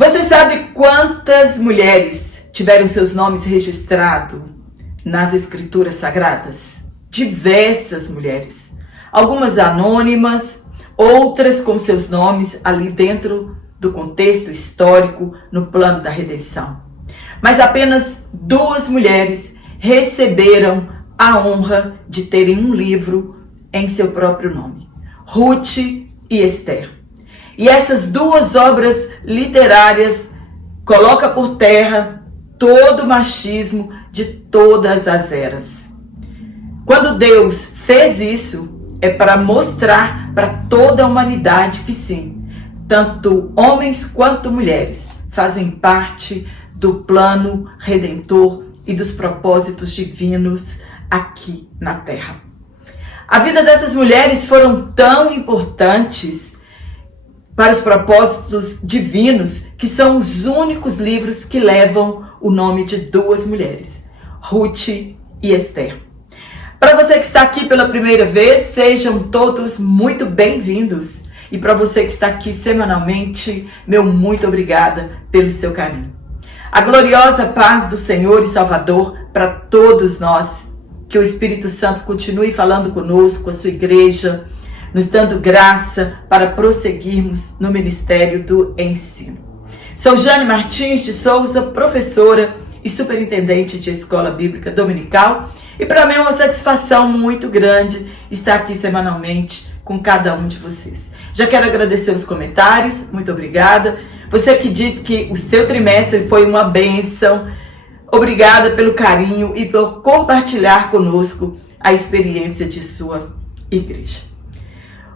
Você sabe quantas mulheres tiveram seus nomes registrados nas escrituras sagradas? Diversas mulheres. Algumas anônimas, outras com seus nomes ali dentro do contexto histórico, no plano da redenção. Mas apenas 2 mulheres receberam a honra de terem um livro em seu próprio nome: Ruth e Esther. E essas 2 obras literárias colocam por terra todo o machismo de todas as eras. Quando Deus fez isso, é para mostrar para toda a humanidade que sim, tanto homens quanto mulheres fazem parte do plano redentor e dos propósitos divinos aqui na Terra. A vida dessas mulheres foram tão importantes para os propósitos divinos que são os únicos livros que levam o nome de 2 mulheres, Ruth e Esther. Para você que está aqui pela primeira vez, sejam todos muito bem-vindos. E para você que está aqui semanalmente, meu muito obrigada pelo seu carinho. A gloriosa paz do Senhor e Salvador para todos nós. Que o Espírito Santo continue falando conosco, a sua igreja, nos dando graça para prosseguirmos no ministério do ensino. Sou Jane Martins de Souza, professora e superintendente de Escola Bíblica Dominical. E para mim é uma satisfação muito grande estar aqui semanalmente com cada um de vocês. Já quero agradecer os comentários, muito obrigada. Você que diz que o seu trimestre foi uma bênção, obrigada pelo carinho e por compartilhar conosco a experiência de sua igreja.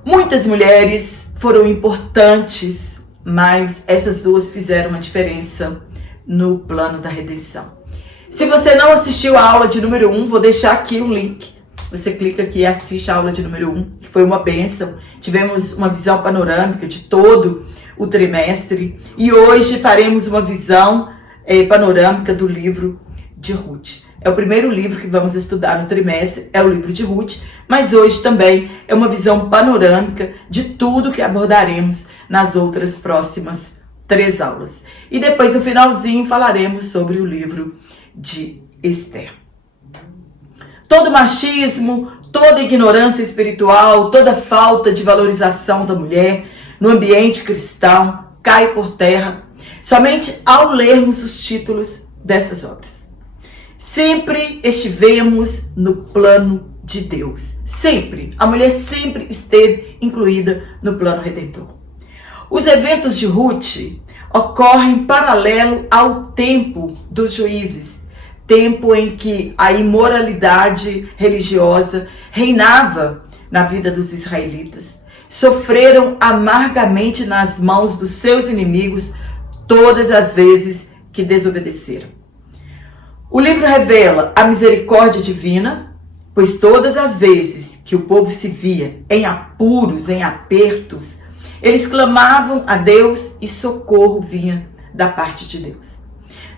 Muitas mulheres foram importantes, mas essas 2 fizeram uma diferença no plano da redenção. Se você não assistiu a aula de número 1, vou deixar aqui um link. Você clica aqui e assiste a aula de número 1, que foi uma bênção. Tivemos uma visão panorâmica de todo o trimestre. E hoje faremos uma visão panorâmica do livro de Ruth. É o primeiro livro que vamos estudar no trimestre, é o livro de Ruth. Mas hoje também é uma visão panorâmica de tudo que abordaremos nas outras próximas 3 aulas. E depois, no finalzinho, falaremos sobre o livro de Esther. Todo machismo, toda ignorância espiritual, toda falta de valorização da mulher no ambiente cristão cai por terra somente ao lermos os títulos dessas obras. Sempre estivemos no plano de Deus. Sempre. A mulher sempre esteve incluída no plano redentor. Os eventos de Ruth ocorrem paralelo ao tempo dos juízes, tempo em que a imoralidade religiosa reinava na vida dos israelitas. Sofreram amargamente nas mãos dos seus inimigos todas as vezes que desobedeceram. O livro revela a misericórdia divina, pois todas as vezes que o povo se via em apuros, em apertos, eles clamavam a Deus e socorro vinha da parte de Deus.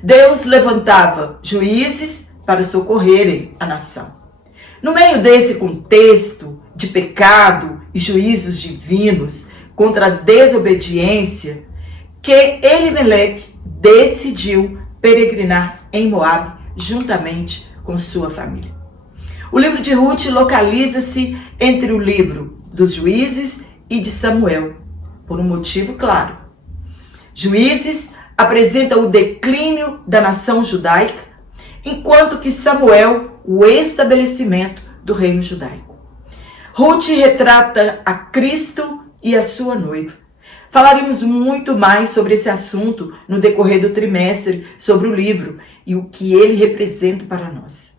Deus levantava juízes para socorrerem a nação. No meio desse contexto de pecado e juízos divinos contra a desobediência, que Elimeleque decidiu peregrinar em Moabe juntamente com sua família. O livro de Ruth localiza-se entre o livro dos Juízes e de Samuel, por um motivo claro. Juízes apresenta o declínio da nação judaica, enquanto que Samuel, o estabelecimento do reino judaico. Ruth retrata a Cristo e a sua noiva. Falaremos muito mais sobre esse assunto no decorrer do trimestre, sobre o livro e o que ele representa para nós.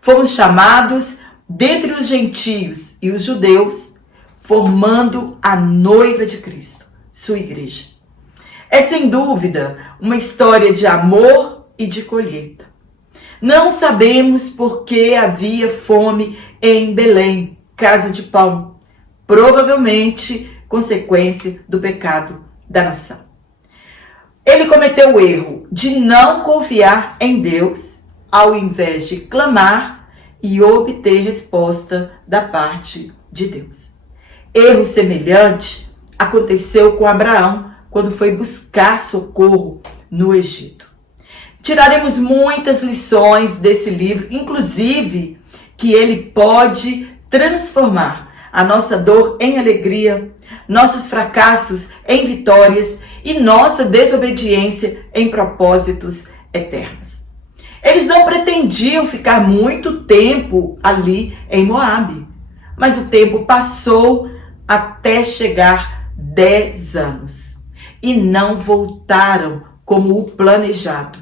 Fomos chamados dentre os gentios e os judeus, formando a noiva de Cristo, sua igreja. É sem dúvida uma história de amor e de colheita. Não sabemos por que havia fome em Belém, casa de pão, provavelmente consequência do pecado da nação. Ele cometeu o erro de não confiar em Deus, ao invés de clamar e obter resposta da parte de Deus. Erro semelhante aconteceu com Abraão, quando foi buscar socorro no Egito. Tiraremos muitas lições desse livro, inclusive que ele pode transformar a nossa dor em alegria, nossos fracassos em vitórias e nossa desobediência em propósitos eternos. Eles não pretendiam ficar muito tempo ali em Moabe, mas o tempo passou até chegar 10 anos e não voltaram como o planejado.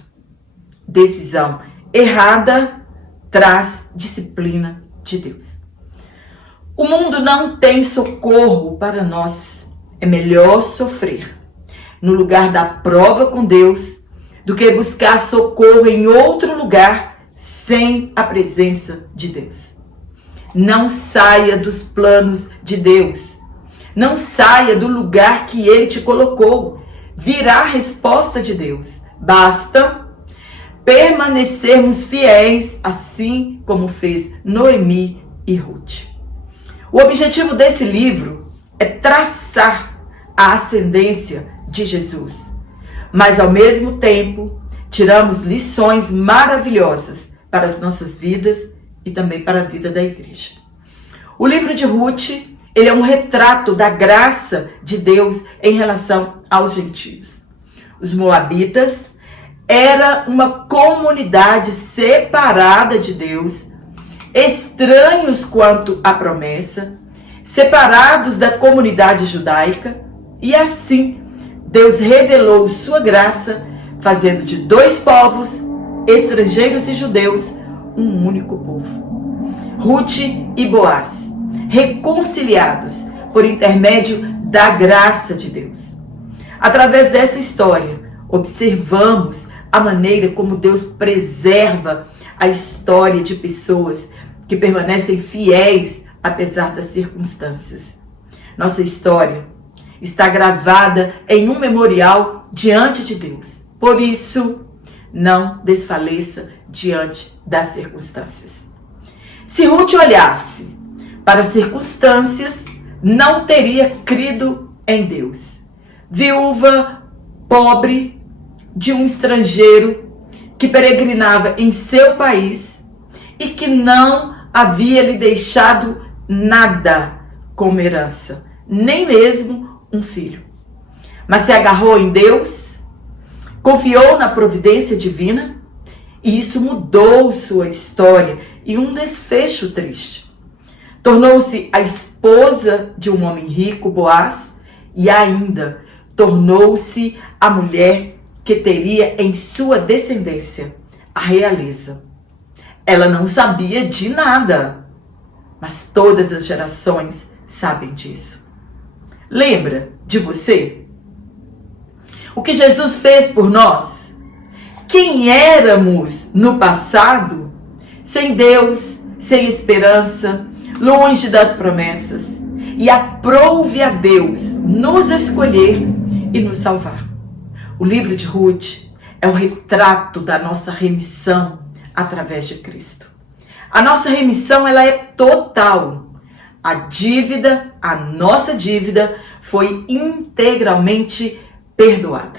Decisão errada traz disciplina de Deus. O mundo não tem socorro para nós. É melhor sofrer no lugar da prova com Deus do que buscar socorro em outro lugar sem a presença de Deus. Não saia dos planos de Deus. Não saia do lugar que Ele te colocou. Virá a resposta de Deus. Basta permanecermos fiéis, assim como fez Noemi e Ruth. O objetivo desse livro é traçar a ascendência de Jesus, mas ao mesmo tempo tiramos lições maravilhosas para as nossas vidas e também para a vida da igreja. O livro de Ruth, ele é um retrato da graça de Deus em relação aos gentios. Os moabitas era uma comunidade separada de Deus, estranhos quanto à promessa, separados da comunidade judaica, e assim Deus revelou sua graça, fazendo de 2 povos, estrangeiros e judeus, um único povo. Ruth e Boaz, reconciliados por intermédio da graça de Deus. Através dessa história, observamos a maneira como Deus preserva a história de pessoas que permanecem fiéis apesar das circunstâncias. Nossa história está gravada em um memorial diante de Deus. Por isso, não desfaleça diante das circunstâncias. Se Ruth olhasse para as circunstâncias, não teria crido em Deus. Viúva, pobre, de um estrangeiro que peregrinava em seu país e que não havia lhe deixado nada como herança, nem mesmo um filho. Mas se agarrou em Deus, confiou na providência divina, e isso mudou sua história em um desfecho triste. Tornou-se a esposa de um homem rico, Boaz, e ainda tornou-se a mulher que teria em sua descendência a realeza. Ela não sabia de nada, mas todas as gerações sabem disso. Lembra de você? O que Jesus fez por nós? Quem éramos no passado? Sem Deus, sem esperança, longe das promessas. E aprove a Deus nos escolher e nos salvar. O livro de Ruth é o retrato da nossa remissão através de Cristo. A nossa remissão, ela é total. A nossa dívida foi integralmente perdoada.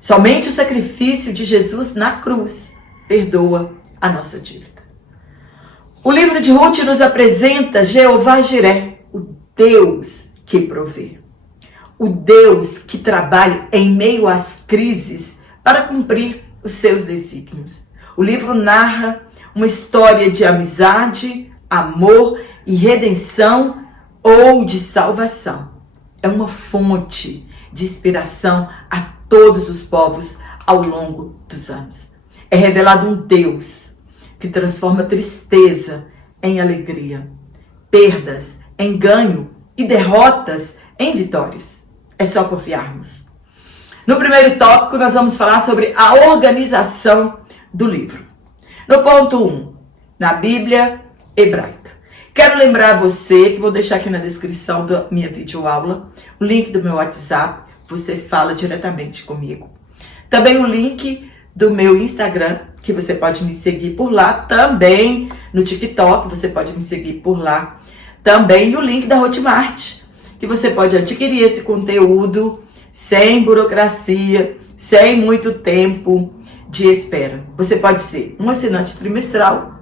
Somente o sacrifício de Jesus na cruz perdoa a nossa dívida. O livro de Ruth nos apresenta Jeová Jiré, o Deus que provê. O Deus que trabalha em meio às crises para cumprir os seus desígnios. O livro narra uma história de amizade, amor e redenção ou de salvação. É uma fonte de inspiração a todos os povos ao longo dos anos. É revelado um Deus que transforma tristeza em alegria, perdas em ganho e derrotas em vitórias. É só confiarmos. No primeiro tópico, nós vamos falar sobre a organização do livro. No ponto 1, na Bíblia hebraica. Quero lembrar você, que vou deixar aqui na descrição da minha videoaula, o link do meu WhatsApp, você fala diretamente comigo. Também o link do meu Instagram, que você pode me seguir por lá. Também no TikTok, você pode me seguir por lá. Também o link da Hotmart, que você pode adquirir esse conteúdo sem burocracia, sem muito tempo de espera. Você pode ser um assinante trimestral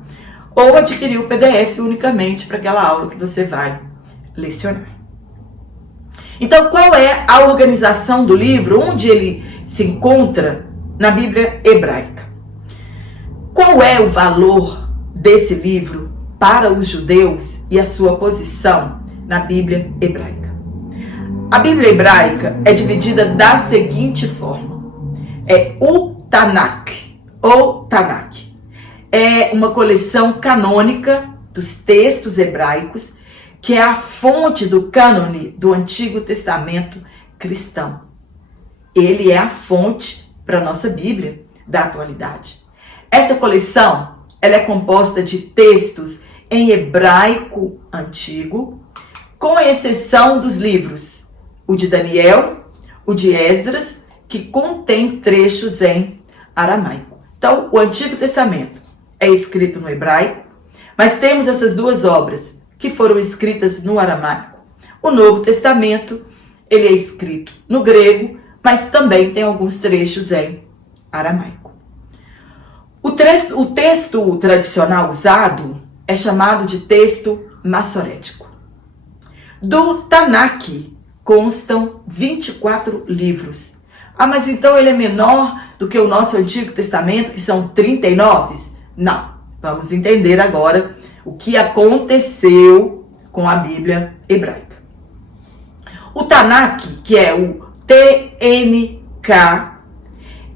ou adquirir o PDF unicamente para aquela aula que você vai lecionar. Então, qual é a organização do livro? Onde ele se encontra na Bíblia hebraica? Qual é o valor desse livro para os judeus e a sua posição na Bíblia hebraica? A Bíblia hebraica é dividida da seguinte forma: é o Tanakh, ou Tanakh. É uma coleção canônica dos textos hebraicos, que é a fonte do cânone do Antigo Testamento cristão. Ele é a fonte para a nossa Bíblia da atualidade. Essa coleção, ela é composta de textos em hebraico antigo, com exceção dos livros, o de Daniel, o de Esdras, que contém trechos em aramaico. Então, o Antigo Testamento é escrito no hebraico, mas temos essas duas obras que foram escritas no aramaico. O Novo Testamento, ele é escrito no grego, mas também tem alguns trechos em aramaico. O texto tradicional usado é chamado de texto massorético. Do Tanakh constam 24 livros. Ah, mas então ele é menor do que o nosso Antigo Testamento, que são 39? Não. Vamos entender agora o que aconteceu com a Bíblia hebraica. O Tanakh, que é o TNK,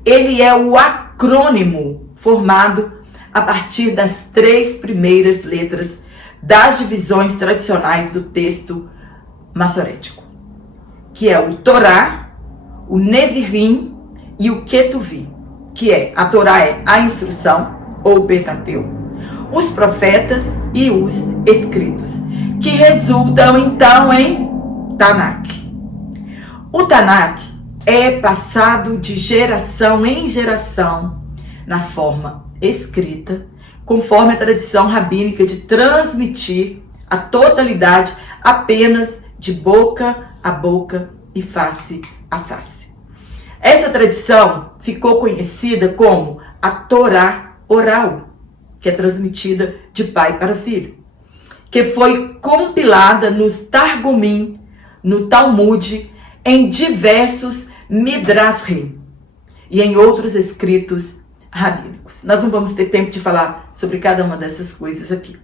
ele é o acrônimo formado a partir das 3 primeiras letras das divisões tradicionais do texto massorético, que é o Torá, o Nevirim e o Ketuvim, que é a Torá é a instrução, ou Pentateuco, os profetas e os escritos, que resultam então em Tanakh. O Tanakh é passado de geração em geração na forma escrita, conforme a tradição rabínica de transmitir a totalidade apenas de boca a boca e face a face. Essa tradição ficou conhecida como a Torá oral, que é transmitida de pai para filho, que foi compilada nos Targumim, no Talmud, em diversos Midrashim e em outros escritos rabínicos. Nós não vamos ter tempo de falar sobre cada uma dessas coisas aqui.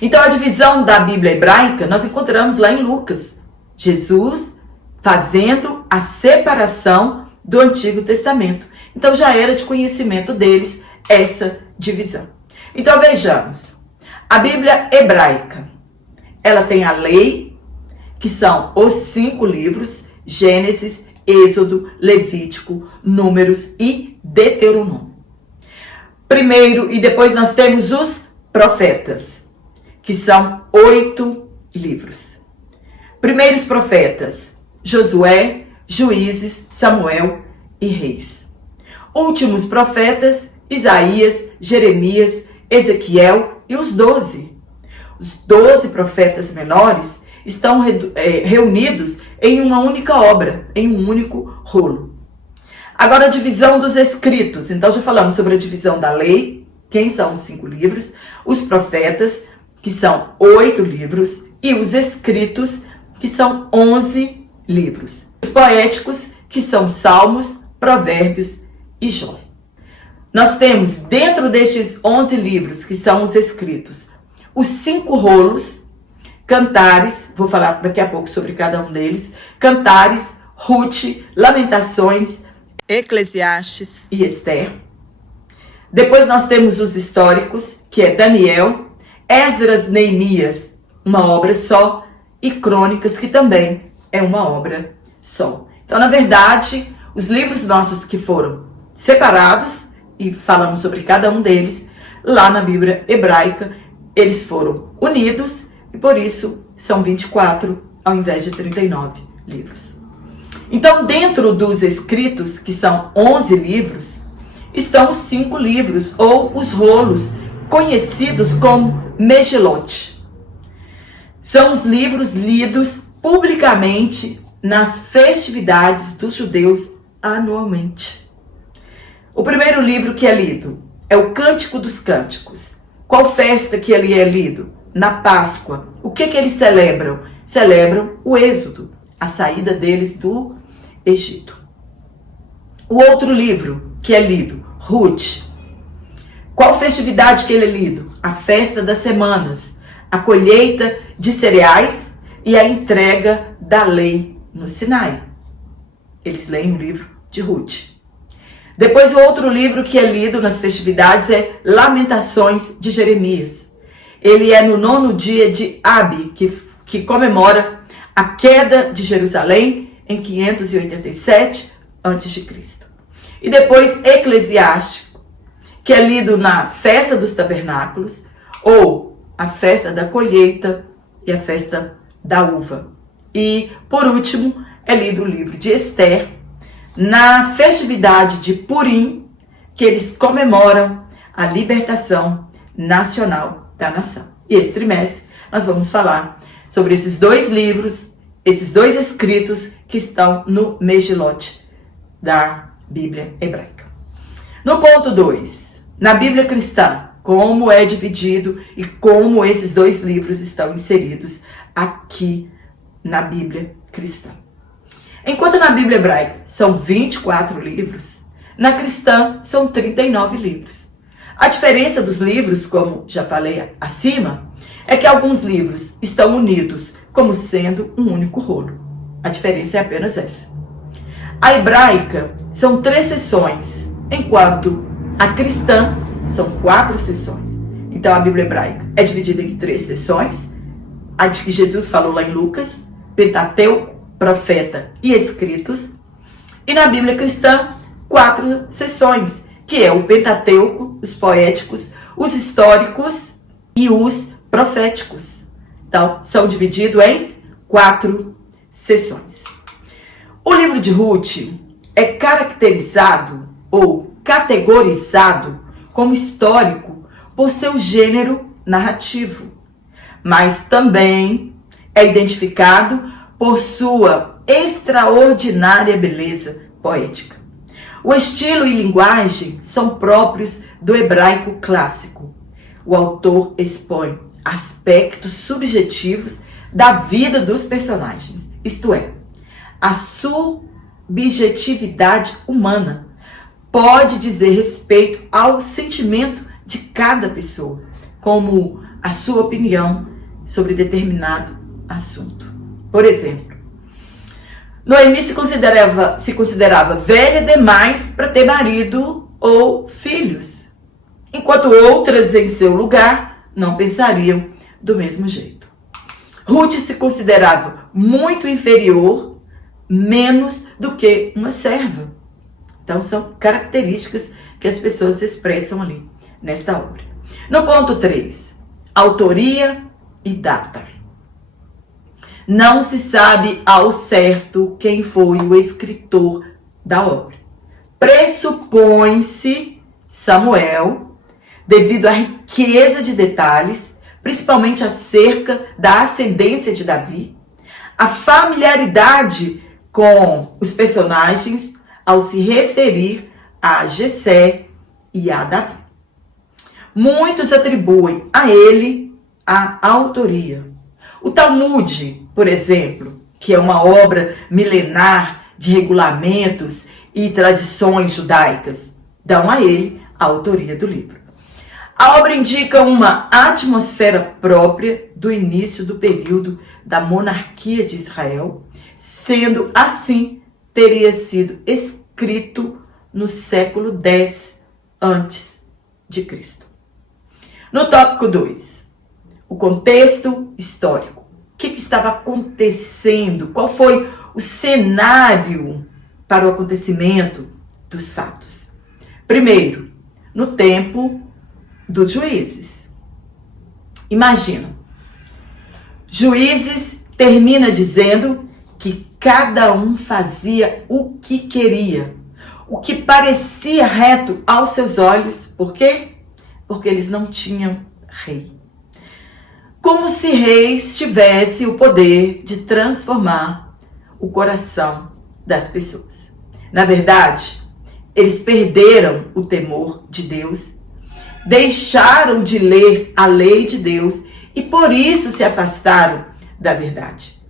Então, a divisão da Bíblia hebraica nós encontramos lá em Lucas. Jesus fazendo a separação do Antigo Testamento. Então, já era de conhecimento deles essa divisão. Então, vejamos. A Bíblia hebraica, ela tem a lei, que são os 5 livros, Gênesis, Êxodo, Levítico, Números e Deuteronômio. Primeiro, e depois nós temos os profetas, que são 8 livros. Primeiros profetas, Josué, Juízes, Samuel e Reis. Últimos profetas, Isaías, Jeremias, Ezequiel e os 12. Os 12 profetas menores estão reunidos em uma única obra, em um único rolo. Agora, a divisão dos escritos. Então, já falamos sobre a divisão da lei, quem são os 5 livros, os profetas, que são 8 livros, e os escritos, que são 11 livros. Os poéticos, que são Salmos, Provérbios e Jó. Nós temos, dentro destes 11 livros, que são os escritos, os 5 rolos, Cantares, vou falar daqui a pouco sobre cada um deles, Cantares, Ruth, Lamentações, Eclesiastes e Esther. Depois nós temos os históricos, que é Daniel, Esdras, Neemias, uma obra só, e Crônicas, que também é uma obra só. Então, na verdade, os livros nossos que foram separados, e falamos sobre cada um deles, lá na Bíblia hebraica, eles foram unidos, e por isso são 24 ao invés de 39 livros. Então, dentro dos escritos, que são 11 livros, estão os 5 livros, ou os rolos, conhecidos como Megilot. São os livros lidos publicamente nas festividades dos judeus anualmente. O primeiro livro que é lido é o Cântico dos Cânticos. Qual festa que ele é lido? Na Páscoa. O que eles celebram? Celebram o Êxodo, a saída deles do Egito. O outro livro que é lido, Ruth. Qual festividade que ele é lido? A festa das semanas, a colheita de cereais e a entrega da lei no Sinai. Eles leem o livro de Ruth. Depois o outro livro que é lido nas festividades é Lamentações de Jeremias. Ele é no 9º dia de Abi, que comemora a queda de Jerusalém em 587 a.C. E depois Eclesiástico, que é lido na festa dos tabernáculos, ou a festa da colheita e a festa da uva. E, por último, é lido o livro de Esther, na festividade de Purim, que eles comemoram a libertação nacional da nação. E esse trimestre nós vamos falar sobre esses dois livros, esses dois escritos que estão no Megilot da Bíblia hebraica. No ponto 2, na Bíblia cristã, como é dividido e como esses dois livros estão inseridos aqui na Bíblia cristã. Enquanto na Bíblia hebraica são 24 livros, na cristã são 39 livros. A diferença dos livros, como já falei acima, é que alguns livros estão unidos como sendo um único rolo. A diferença é apenas essa. A hebraica são 3 seções, enquanto a cristã são 4 seções. Então a Bíblia hebraica é dividida em 3 seções, a de que Jesus falou lá em Lucas, Pentateuco, Profeta e Escritos. E na Bíblia cristã, 4 seções, que é o Pentateuco, os poéticos, os históricos e os proféticos. Então, são divididos em 4 seções. O livro de Ruth é caracterizado ou categorizado como histórico por seu gênero narrativo, mas também é identificado por sua extraordinária beleza poética. O estilo e linguagem são próprios do hebraico clássico. O autor expõe aspectos subjetivos da vida dos personagens, isto é, a subjetividade humana pode dizer respeito ao sentimento de cada pessoa, como a sua opinião sobre determinado assunto. Por exemplo, Noemi se considerava velha demais para ter marido ou filhos, enquanto outras em seu lugar não pensariam do mesmo jeito. Ruth se considerava muito inferior, menos do que uma serva. Então são características que as pessoas expressam ali nesta obra. No ponto 3, autoria e data. Não se sabe ao certo quem foi o escritor da obra. Pressupõe-se Samuel, devido à riqueza de detalhes, principalmente acerca da ascendência de Davi, a familiaridade com os personagens ao se referir a Jessé e a Davi. Muitos atribuem a ele a autoria. O Talmud, por exemplo, que é uma obra milenar de regulamentos e tradições judaicas, dão a ele a autoria do livro. A obra indica uma atmosfera própria do início do período da monarquia de Israel, sendo assim, teria sido escrito no século X a.C. No tópico 2, o contexto histórico. O que estava acontecendo? Qual foi o cenário para o acontecimento dos fatos? Primeiro, no tempo dos juízes. Imagina, Juízes termina dizendo que cada um fazia o que queria, o que parecia reto aos seus olhos. Por quê? Porque eles não tinham rei. Como se reis tivessem o poder de transformar o coração das pessoas. Na verdade, eles perderam o temor de Deus, deixaram de ler a lei de Deus e por isso se afastaram da verdade.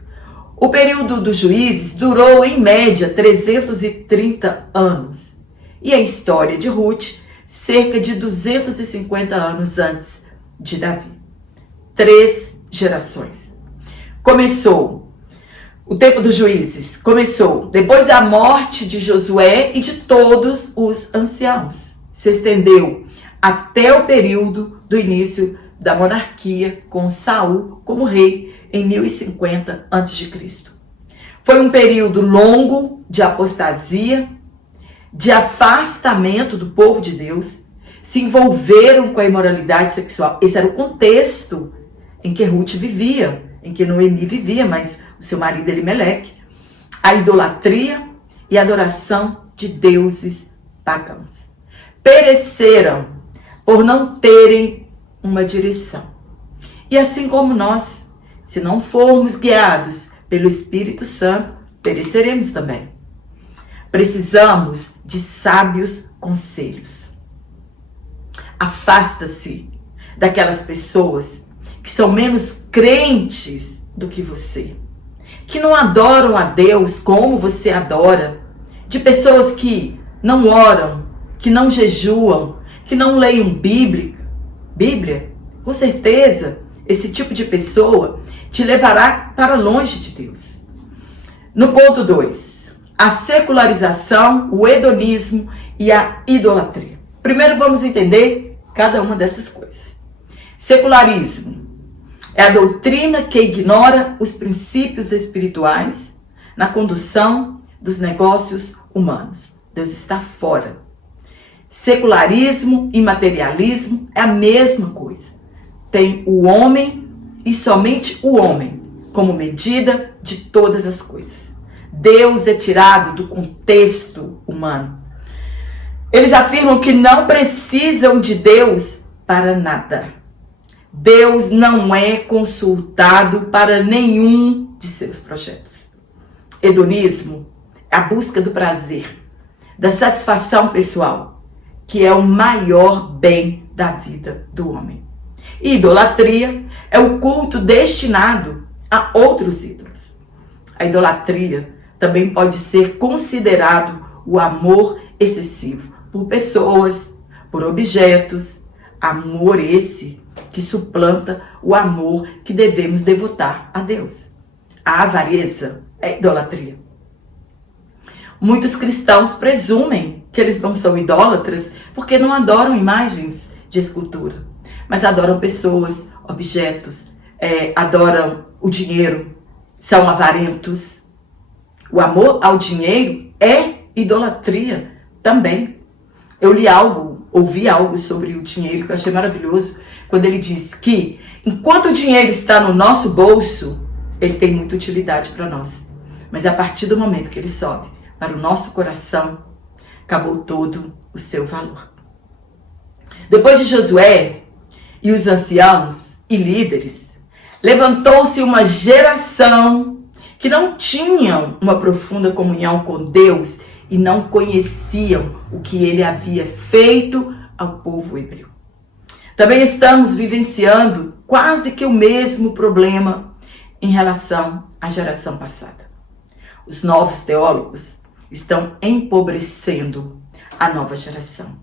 O período dos juízes durou em média 330 anos e a história de Ruth cerca de 250 anos antes de Davi. 3 gerações. O tempo dos juízes começou depois da morte de Josué e de todos os anciãos. Se estendeu até o período do início da monarquia com Saul como rei em 1050 a.C. Foi um período longo de apostasia, de afastamento do povo de Deus, se envolveram com a imoralidade sexual. Esse era o contexto em que Ruth vivia, em que Noemi vivia, mas o seu marido Elimeleque, a idolatria e a adoração de deuses pagãos. Pereceram por não terem uma direção. E assim como nós, se não formos guiados pelo Espírito Santo, pereceremos também. Precisamos de sábios conselhos. Afasta-se daquelas pessoas que são menos crentes do que você, que não adoram a Deus como você adora, de pessoas que não oram, que não jejuam, que não leiam Bíblia. Com certeza, esse tipo de pessoa te levará para longe de Deus. No ponto 2, a secularização, o hedonismo e a idolatria. Primeiro vamos entender cada uma dessas coisas. Secularismo é a doutrina que ignora os princípios espirituais na condução dos negócios humanos. Deus está fora. Secularismo e materialismo é a mesma coisa. Tem o homem e somente o homem como medida de todas as coisas. Deus é tirado do contexto humano. Eles afirmam que não precisam de Deus para nada. Deus não é consultado para nenhum de seus projetos. Hedonismo é a busca do prazer, da satisfação pessoal, que é o maior bem da vida do homem. E idolatria é o culto destinado a outros ídolos. A idolatria também pode ser considerado o amor excessivo por pessoas, por objetos, amor esse que suplanta o amor que devemos devotar a Deus. A avareza é idolatria. Muitos cristãos presumem que eles não são idólatras porque não adoram imagens de escultura, mas adoram pessoas, objetos, adoram o dinheiro, são avarentos. O amor ao dinheiro é idolatria também. Eu ouvi algo sobre o dinheiro que eu achei maravilhoso, quando ele diz que enquanto o dinheiro está no nosso bolso, ele tem muita utilidade para nós. Mas a partir do momento que ele sobe para o nosso coração, acabou todo o seu valor. Depois de Josué e os anciãos e líderes, levantou-se uma geração que não tinham uma profunda comunhão com Deus e não conheciam o que ele havia feito ao povo hebreu. Também estamos vivenciando quase que o mesmo problema em relação à geração passada. Os novos teólogos estão empobrecendo a nova geração.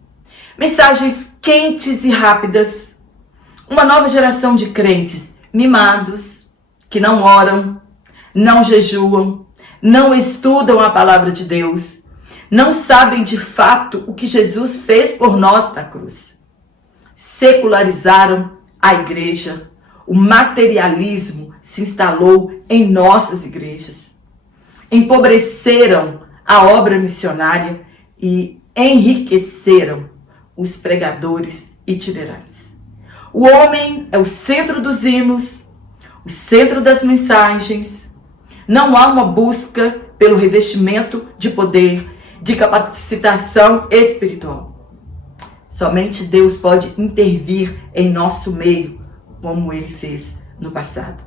Mensagens quentes e rápidas, uma nova geração de crentes mimados, que não oram, não jejuam, não estudam a palavra de Deus, não sabem de fato o que Jesus fez por nós na cruz. Secularizaram a igreja, o materialismo se instalou em nossas igrejas, empobreceram a obra missionária e enriqueceram os pregadores itinerantes. O homem é o centro dos hinos, o centro das mensagens. Não há uma busca pelo revestimento de poder, de capacitação espiritual. Somente Deus pode intervir em nosso meio, como ele fez no passado.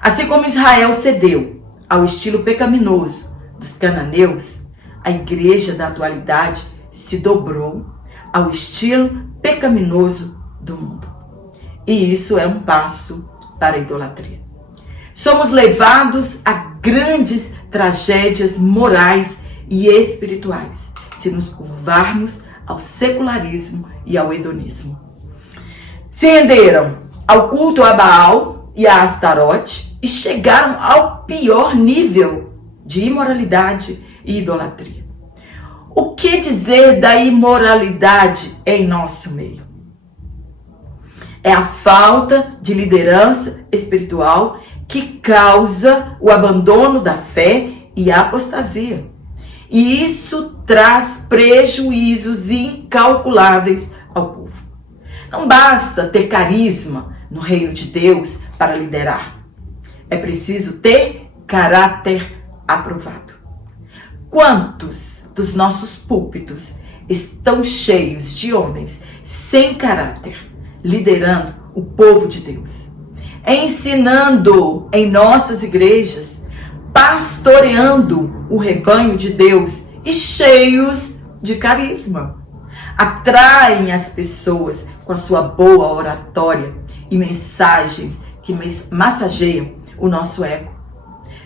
Assim como Israel cedeu ao estilo pecaminoso dos cananeus, a igreja da atualidade se dobrou ao estilo pecaminoso do mundo. E isso é um passo para a idolatria. Somos levados a grandes tragédias morais e espirituais se nos curvarmos ao secularismo e ao hedonismo. Se renderam ao culto a Baal e a Astarote e chegaram ao pior nível de imoralidade e idolatria. O que dizer da imoralidade em nosso meio? É a falta de liderança espiritual que causa o abandono da fé e a apostasia. E isso traz prejuízos incalculáveis ao povo. Não basta ter carisma no reino de Deus para liderar. É preciso ter caráter aprovado. Quantos dos nossos púlpitos estão cheios de homens sem caráter, liderando o povo de Deus, ensinando em nossas igrejas, pastoreando o rebanho de Deus e cheios de carisma? Atraem as pessoas com a sua boa oratória e mensagens que massageiam o nosso ego.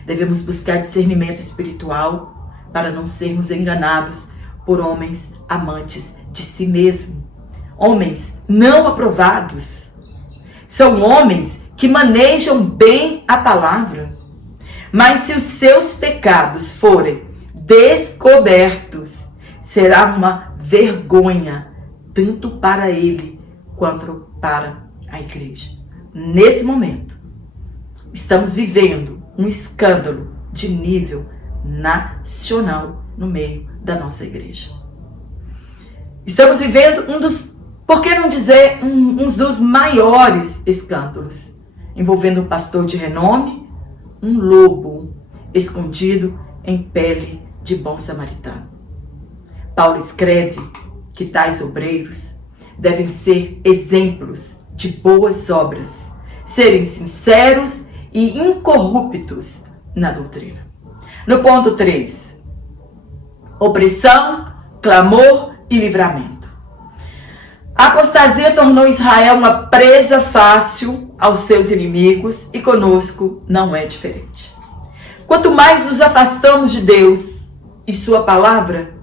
Devemos buscar discernimento espiritual para não sermos enganados por homens amantes de si mesmo. Homens não aprovados. São homens que manejam bem a palavra. Mas se os seus pecados forem descobertos, será uma vergonha tanto para ele quanto para a igreja. Nesse momento, estamos vivendo um escândalo de nível nacional no meio da nossa igreja. Estamos vivendo por que não dizer, um dos maiores escândalos, envolvendo um pastor de renome, um lobo escondido em pele de bom samaritano. Paulo escreve que tais obreiros devem ser exemplos de boas obras, serem sinceros e incorruptos na doutrina. No ponto 3, opressão, clamor e livramento. A apostasia tornou Israel uma presa fácil aos seus inimigos e conosco não é diferente. Quanto mais nos afastamos de Deus e sua palavra,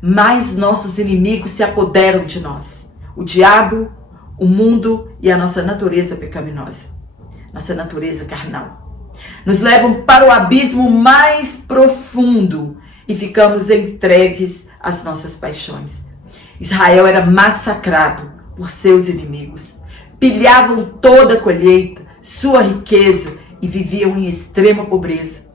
mais nossos inimigos se apoderam de nós. O diabo, o mundo e a nossa natureza pecaminosa, nossa natureza carnal, nos levam para o abismo mais profundo e ficamos entregues às nossas paixões. Israel era massacrado por seus inimigos. Pilhavam toda a colheita, sua riqueza e viviam em extrema pobreza.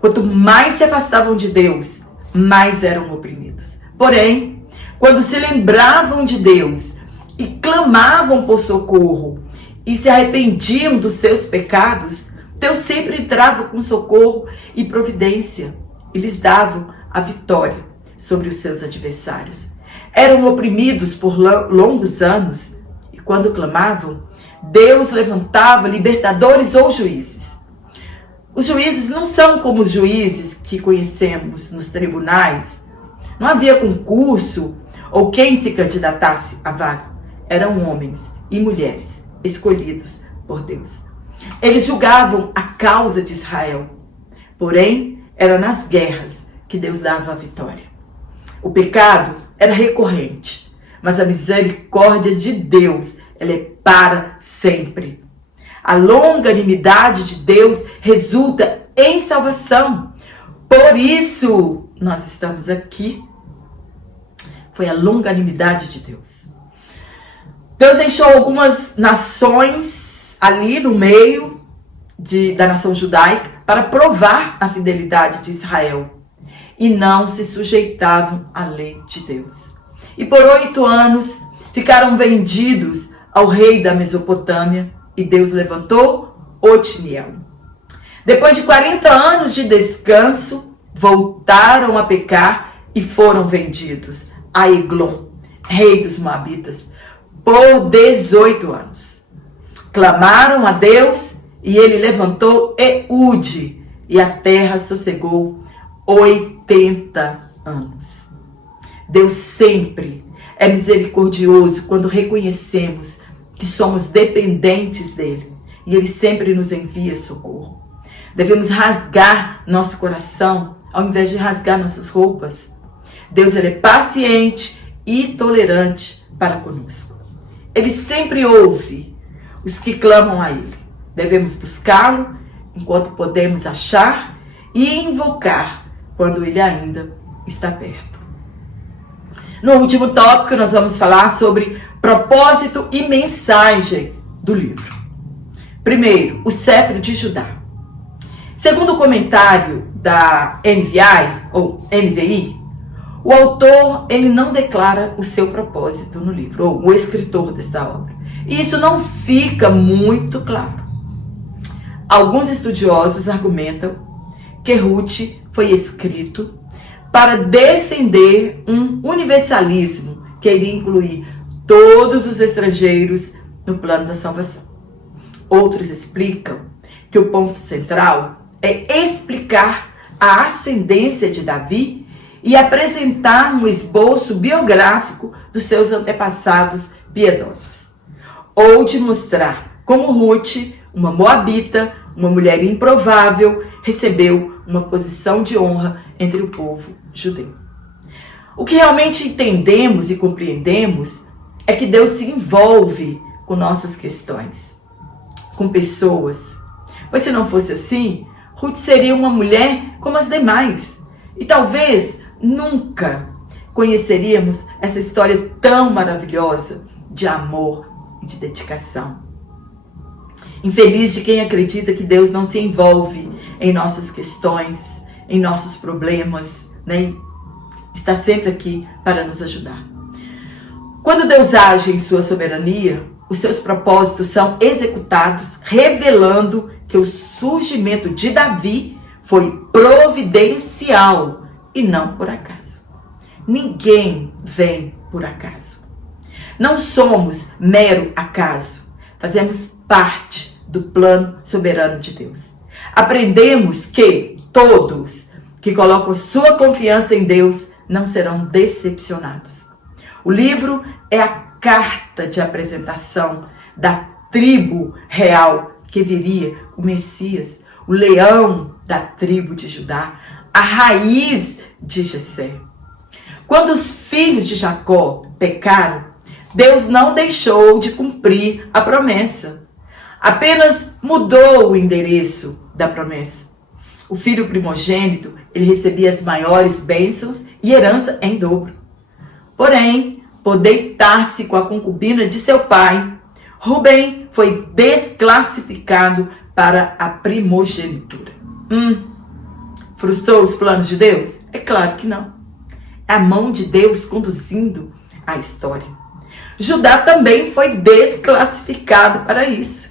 Quanto mais se afastavam de Deus, mais eram oprimidos. Porém, quando se lembravam de Deus e clamavam por socorro e se arrependiam dos seus pecados, Deus sempre entrava com socorro e providência e lhes dava a vitória sobre os seus adversários. Eram oprimidos por longos anos e quando clamavam, Deus levantava libertadores ou juízes. Os juízes não são como os juízes que conhecemos nos tribunais. Não havia concurso ou quem se candidatasse à vaga. Eram homens e mulheres escolhidos por Deus. Eles julgavam a causa de Israel. Porém, era nas guerras que Deus dava a vitória. O pecado era recorrente, mas a misericórdia de Deus, ela é para sempre. A longanimidade de Deus resulta em salvação. Por isso, nós estamos aqui. Foi a longanimidade de Deus. Deus deixou algumas nações ali no meio da nação judaica para provar a fidelidade de Israel. E não se sujeitavam à lei de Deus. E por 8 anos ficaram vendidos ao rei da Mesopotâmia e Deus levantou Otniel. Depois de 40 anos de descanso, voltaram a pecar e foram vendidos a Eglon, rei dos Moabitas, por 18 anos. Clamaram a Deus e ele levantou Eude, e a terra sossegou 80 anos. Deus sempre é misericordioso quando reconhecemos que somos dependentes dele e ele sempre nos envia socorro. Devemos rasgar nosso coração ao invés de rasgar nossas roupas. Deus ele é paciente e tolerante para conosco. Ele sempre ouve os que clamam a ele. Devemos buscá-lo enquanto podemos achar e invocar quando ele ainda está perto. No último tópico, nós vamos falar sobre propósito e mensagem do livro. Primeiro, o cetro de Judá. Segundo o comentário da NVI, o autor ele não declara o seu propósito no livro, ou o escritor desta obra. E isso não fica muito claro. Alguns estudiosos argumentam que Ruth foi escrito para defender um universalismo que iria incluir todos os estrangeiros no plano da salvação. Outros explicam que o ponto central é explicar a ascendência de Davi e apresentar um esboço biográfico dos seus antepassados piedosos, ou de mostrar como Ruth, uma moabita, uma mulher improvável, recebeu uma posição de honra entre o povo judeu. O que realmente entendemos e compreendemos é que Deus se envolve com nossas questões, com pessoas. Pois se não fosse assim, Ruth seria uma mulher como as demais. E talvez nunca conheceríamos essa história tão maravilhosa de amor e de dedicação. Infeliz de quem acredita que Deus não se envolve em nossas questões, em nossos problemas, né? Está sempre aqui para nos ajudar. Quando Deus age em sua soberania, os seus propósitos são executados, revelando que o surgimento de Davi foi providencial e não por acaso. Ninguém vem por acaso. Não somos mero acaso. Fazemos parte do plano soberano de Deus. Aprendemos que todos que colocam sua confiança em Deus não serão decepcionados. O livro é a carta de apresentação da tribo real que viria o Messias, o leão da tribo de Judá, a raiz de Jessé. Quando os filhos de Jacó pecaram, Deus não deixou de cumprir a promessa. Apenas mudou o endereço da promessa. O filho primogênito, ele recebia as maiores bênçãos e herança em dobro. Porém, por deitar-se com a concubina de seu pai, Rubem foi desclassificado para a primogenitura. Frustrou os planos de Deus? É claro que não. É a mão de Deus conduzindo a história. Judá também foi desclassificado para isso,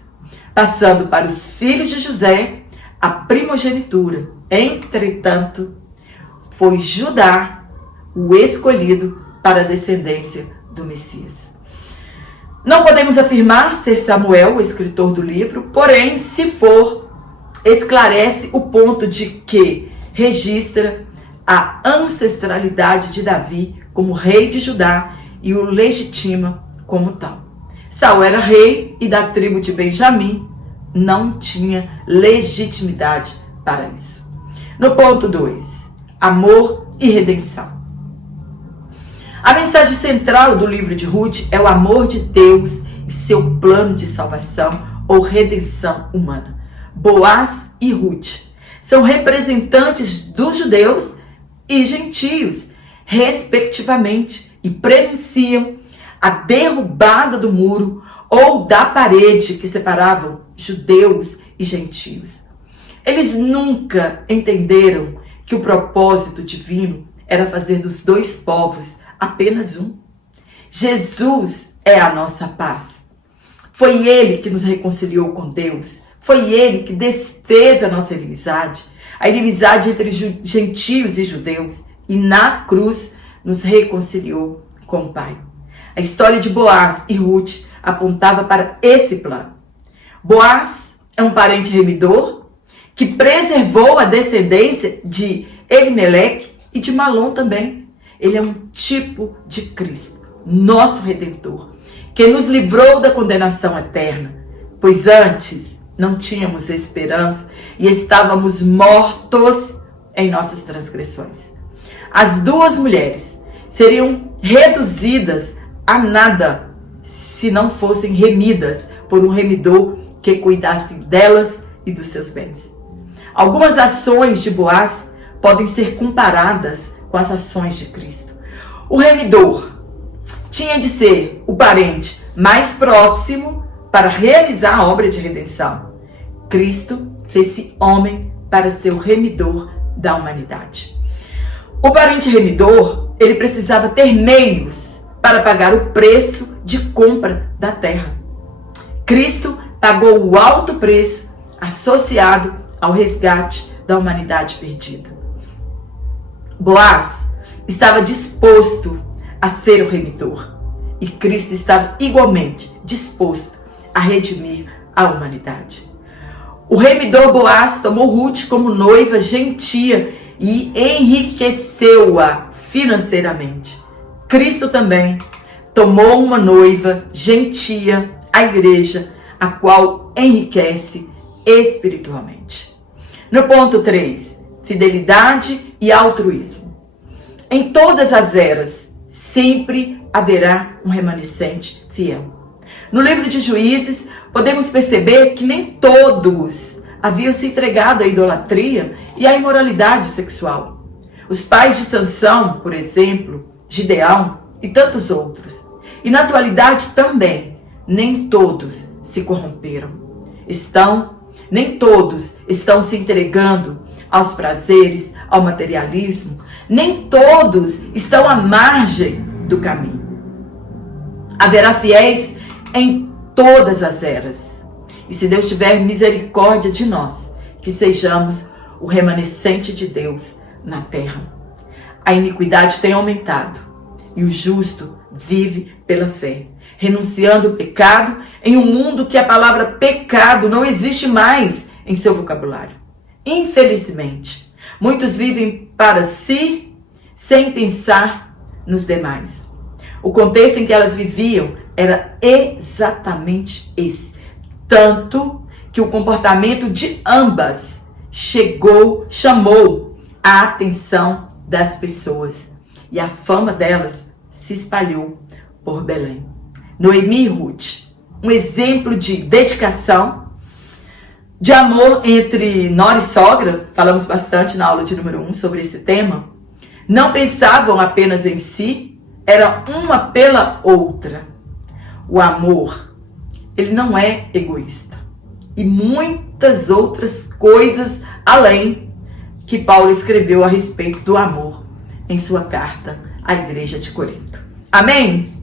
passando para os filhos de José a primogenitura. Entretanto, foi Judá o escolhido para a descendência do Messias. Não podemos afirmar ser Samuel o escritor do livro, porém, se for, esclarece o ponto de que registra a ancestralidade de Davi como rei de Judá e o legitima como tal. Saul era rei e da tribo de Benjamim não tinha legitimidade para isso. No ponto 2, amor e redenção. A mensagem central do livro de Ruth é o amor de Deus e seu plano de salvação ou redenção humana. Boaz e Ruth são representantes dos judeus e gentios, respectivamente, e prenunciam a derrubada do muro ou da parede que separavam judeus e gentios. Eles nunca entenderam que o propósito divino era fazer dos dois povos apenas um. Jesus é a nossa paz. Foi Ele que nos reconciliou com Deus. Foi Ele que desfez a nossa inimizade, a inimizade entre gentios e judeus, e na cruz nos reconciliou com o Pai. A história de Boaz e Ruth apontava para esse plano. Boaz é um parente remidor que preservou a descendência de Elimeleque e de Malom também. Ele é um tipo de Cristo, nosso Redentor, que nos livrou da condenação eterna, pois antes não tínhamos esperança e estávamos mortos em nossas transgressões. As duas mulheres seriam reduzidas a nada se não fossem remidas por um remidor que cuidasse delas e dos seus bens. Algumas ações de Boaz podem ser comparadas com as ações de Cristo. O remidor tinha de ser o parente mais próximo para realizar a obra de redenção. Cristo fez-se homem para ser o remidor da humanidade. O parente remidor, ele precisava ter meios para pagar o preço de compra da terra. Cristo pagou o alto preço associado ao resgate da humanidade perdida. Boaz estava disposto a ser o remidor e Cristo estava igualmente disposto a redimir a humanidade. O remidor Boaz tomou Ruth como noiva gentia e enriqueceu-a financeiramente. Cristo também tomou uma noiva gentia, a igreja, a qual enriquece espiritualmente. No ponto 3, fidelidade e altruísmo. Em todas as eras, sempre haverá um remanescente fiel. No livro de Juízes, podemos perceber que nem todos haviam se entregado à idolatria e à imoralidade sexual. Os pais de Sansão, por exemplo, Gideão e tantos outros. E na atualidade também, nem todos se corromperam. Nem todos estão se entregando aos prazeres, ao materialismo. Nem todos estão à margem do caminho. Haverá fiéis em todas as eras. E se Deus tiver misericórdia de nós, que sejamos o remanescente de Deus na terra. A iniquidade tem aumentado e o justo vive pela fé, renunciando o pecado em um mundo que a palavra pecado não existe mais em seu vocabulário. Infelizmente, muitos vivem para si sem pensar nos demais. O contexto em que elas viviam era exatamente esse. Tanto que o comportamento de ambas chamou a atenção das pessoas. E a fama delas se espalhou por Belém. Noemi e Ruth, um exemplo de dedicação, de amor entre nora e sogra. Falamos bastante na aula de número 1 sobre esse tema. Não pensavam apenas em si, era uma pela outra. O amor, ele não é egoísta. E muitas outras coisas além que Paulo escreveu a respeito do amor em sua carta à igreja de Corinto. Amém?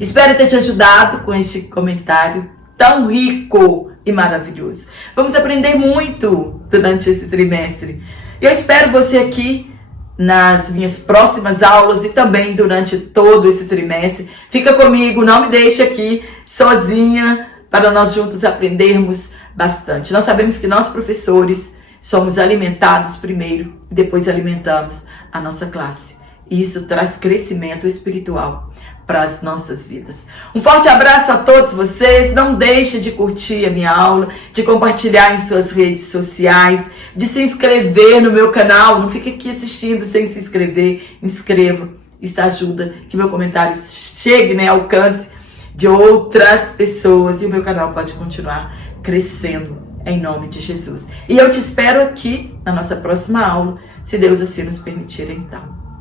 Espero ter te ajudado com este comentário tão rico e maravilhoso. Vamos aprender muito durante esse trimestre. Eu espero você aqui nas minhas próximas aulas e também durante todo esse trimestre. Fica comigo, não me deixe aqui sozinha para nós juntos aprendermos bastante. Nós sabemos que nós, professores, somos alimentados primeiro e depois alimentamos a nossa classe. E isso traz crescimento espiritual para as nossas vidas. Um forte abraço a todos vocês. Não deixe de curtir a minha aula, de compartilhar em suas redes sociais, de se inscrever no meu canal. Não fique aqui assistindo sem se inscrever. Inscreva. Isso ajuda que meu comentário chegue, alcance de outras pessoas e o meu canal pode continuar crescendo em nome de Jesus. E eu te espero aqui na nossa próxima aula, se Deus assim nos permitir então.